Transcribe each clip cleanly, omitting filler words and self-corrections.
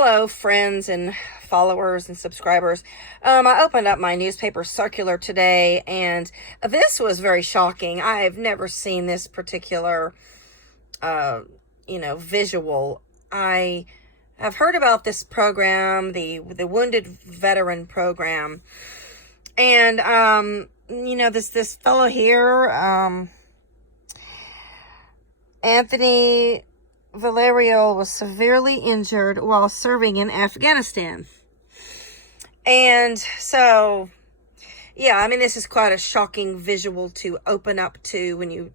Hello, friends and followers and subscribers. I opened up my newspaper circular today, and this was very shocking. I've never seen this particular, visual. I have heard about this program, the Wounded Veteran Program, and this fellow here, Anthony Valerio, was severely injured while serving in Afghanistan. And so, this is quite a shocking visual to open up to when you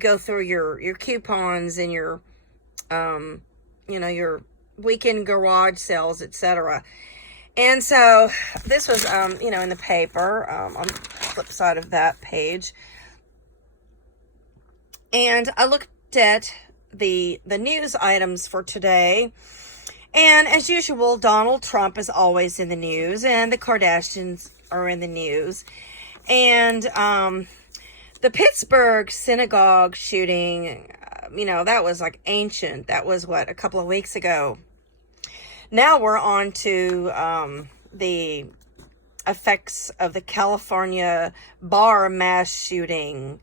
go through your coupons and your weekend garage sales, etc. And so this was, in the paper, on the flip side of that page. And I looked at the news items for today, and as usual, Donald Trump is always in the news, and the Kardashians are in the news, and the Pittsburgh synagogue shooting, that was like ancient. That was a couple of weeks ago. Now we're on to the effects of the California bar mass shooting,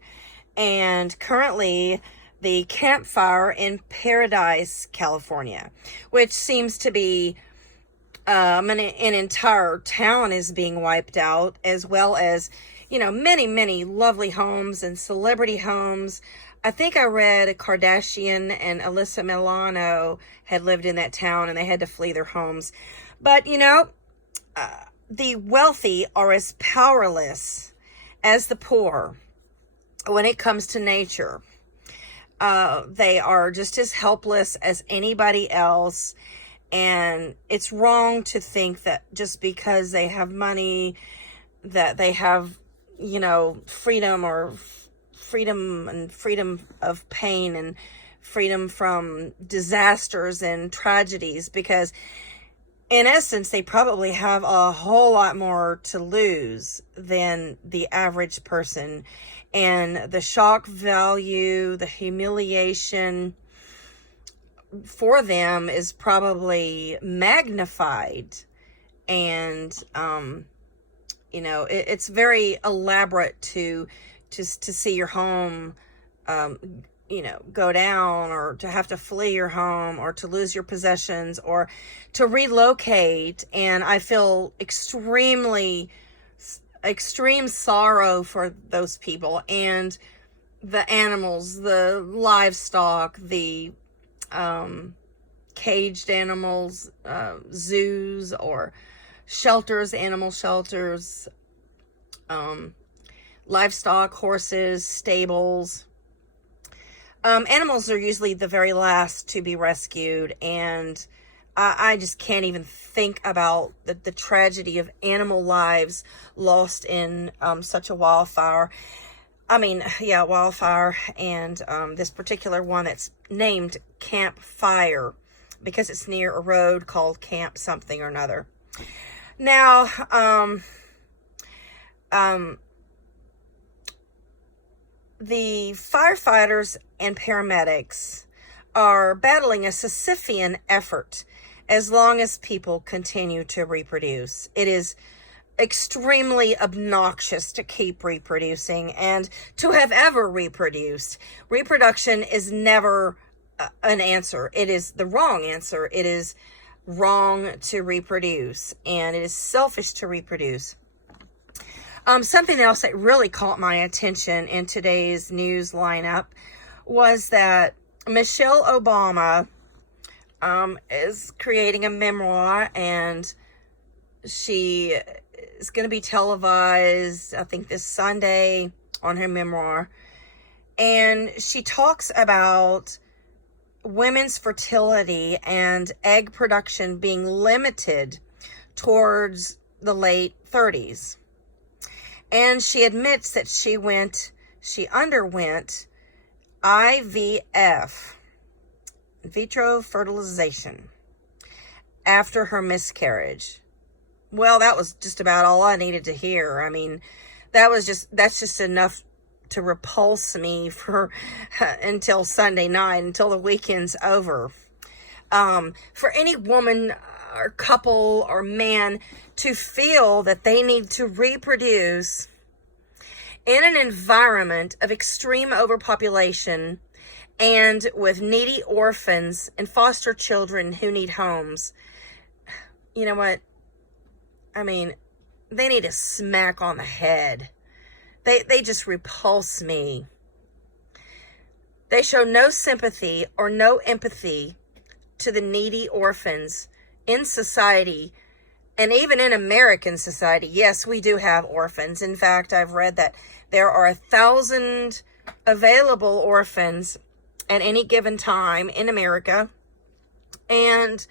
and currently the campfire in Paradise, California, which seems to be an entire town is being wiped out, as well as, many, many lovely homes and celebrity homes. I think I read a Kardashian and Alyssa Milano had lived in that town and they had to flee their homes. But, the wealthy are as powerless as the poor when it comes to nature. They are just as helpless as anybody else, and it's wrong to think that just because they have money that they have, freedom of pain and freedom from disasters and tragedies, because in essence, they probably have a whole lot more to lose than the average person. And the shock value, the humiliation for them is probably magnified. And, it's very elaborate to see your home, go down, or to have to flee your home, or to lose your possessions, or to relocate. And I feel extreme sorrow for those people and the animals, the livestock, the caged animals, zoos or shelters, animal shelters, livestock, horses, stables. Animals are usually the very last to be rescued, and I just can't even think about the tragedy of animal lives lost in such a wildfire. Wildfire, and this particular one that's named Camp Fire because it's near a road called Camp something or another. Now, the firefighters and paramedics are battling a Sisyphean effort as long as people continue to reproduce. It is extremely obnoxious to keep reproducing and to have ever reproduced. Reproduction is never an answer. It is the wrong answer. It is wrong to reproduce, and it is selfish to reproduce. Something else that really caught my attention in today's news lineup was that Michelle Obama is creating a memoir, and she is going to be televised, I think, this Sunday on her memoir. And she talks about women's fertility and egg production being limited towards the late 30s. And she admits that she underwent IVF, in vitro fertilization, after her miscarriage. Well, that was just about all I needed to hear. I mean, that's just enough to repulse me for until Sunday night, until the weekend's over. For any woman or couple or man to feel that they need to reproduce in an environment of extreme overpopulation and with needy orphans and foster children who need homes, you know what? I mean, they need a smack on the head. They just repulse me. They show no sympathy or no empathy to the needy orphans in society, and even in American society. Yes, we do have orphans. In fact, I've read that there are 1,000 available orphans at any given time in America. And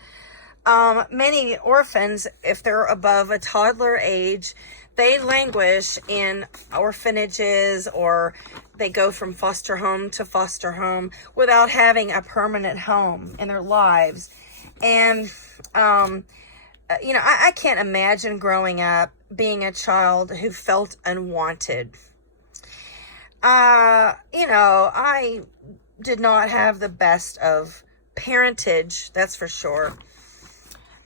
many orphans, if they're above a toddler age, they languish in orphanages, or they go from foster home to foster home without having a permanent home in their lives. And, I can't imagine growing up being a child who felt unwanted. I did not have the best of parentage, that's for sure.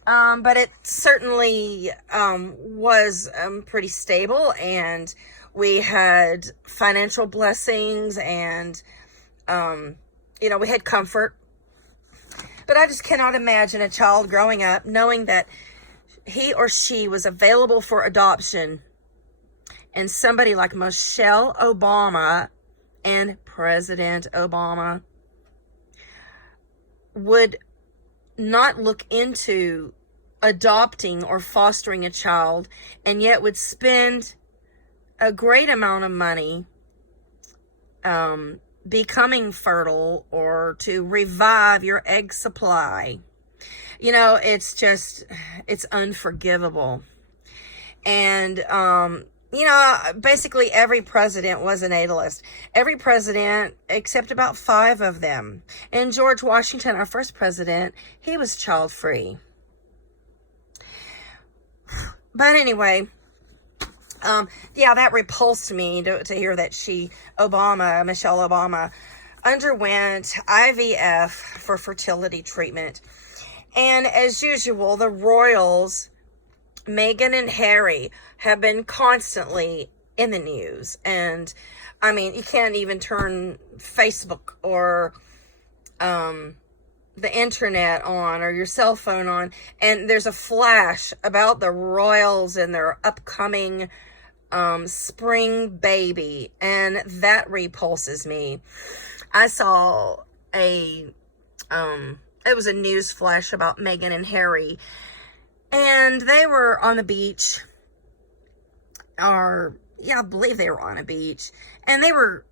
But it certainly was pretty stable, and we had financial blessings, and, we had comfort. But I just cannot imagine a child growing up knowing that he or she was available for adoption, and somebody like Michelle Obama and President Obama would not look into adopting or fostering a child, and yet would spend a great amount of money becoming fertile or to revive your egg supply. It's unforgivable. And, basically every president was a natalist. Every president, except about 5 of them. And George Washington, our first president, he was child-free. But anyway, that repulsed me to hear that Michelle Obama, underwent IVF for fertility treatment. And as usual, the royals, Meghan and Harry, have been constantly in the news. And, you can't even turn Facebook or the internet on, or your cell phone on, and there's a flash about the royals and their upcoming spring baby, and that repulses me. I saw it was a news flash about Meghan and Harry, and they were on the beach, I believe they were on a beach, and they were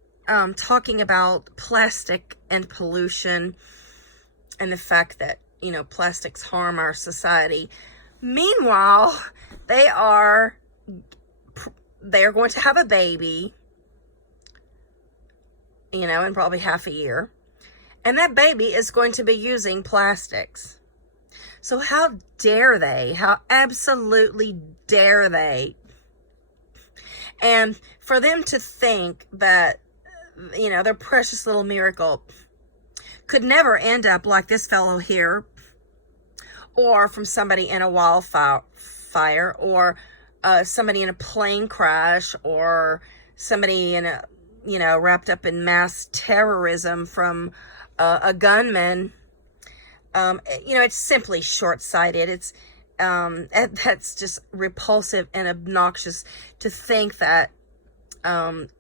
talking about plastic and pollution, and the fact that, plastics harm our society. Meanwhile, they are going to have a baby, in probably half a year. And that baby is going to be using plastics. So how dare they? How absolutely dare they? And for them to think that, their precious little miracle could never end up like this fellow here, or from somebody in a wildfire, or somebody in a plane crash, or somebody in wrapped up in mass terrorism from a gunman. It's simply short-sighted. It's that's just repulsive and obnoxious to think that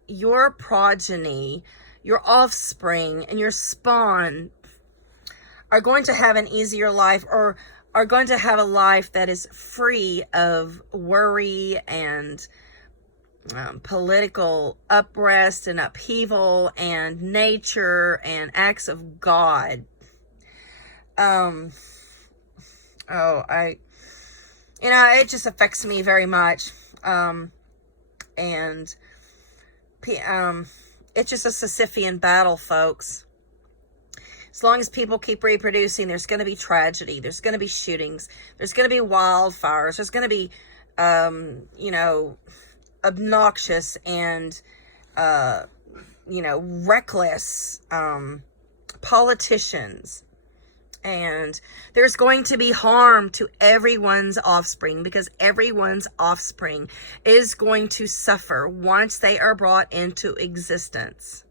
your progeny, your offspring, and your spawn are going to have an easier life, or are going to have a life that is free of worry and political unrest and upheaval and nature and acts of God. It just affects me very much. And it's just a Sisyphean battle, folks. As long as people keep reproducing, there's going to be tragedy. There's going to be shootings. There's going to be wildfires. There's going to be, obnoxious and, reckless politicians And there's going to be harm to everyone's offspring, because everyone's offspring is going to suffer once they are brought into existence.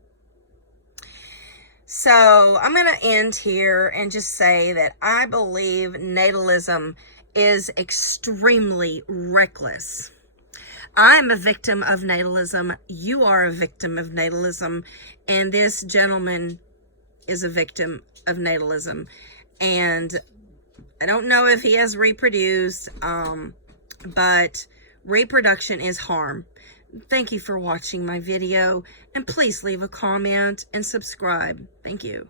So I'm going to end here and just say that I believe natalism is extremely reckless. I'm a victim of natalism. You are a victim of natalism. And this gentleman is a victim of natalism. And I don't know if he has reproduced, but reproduction is harm. Thank you for watching my video, and please leave a comment and subscribe. Thank you.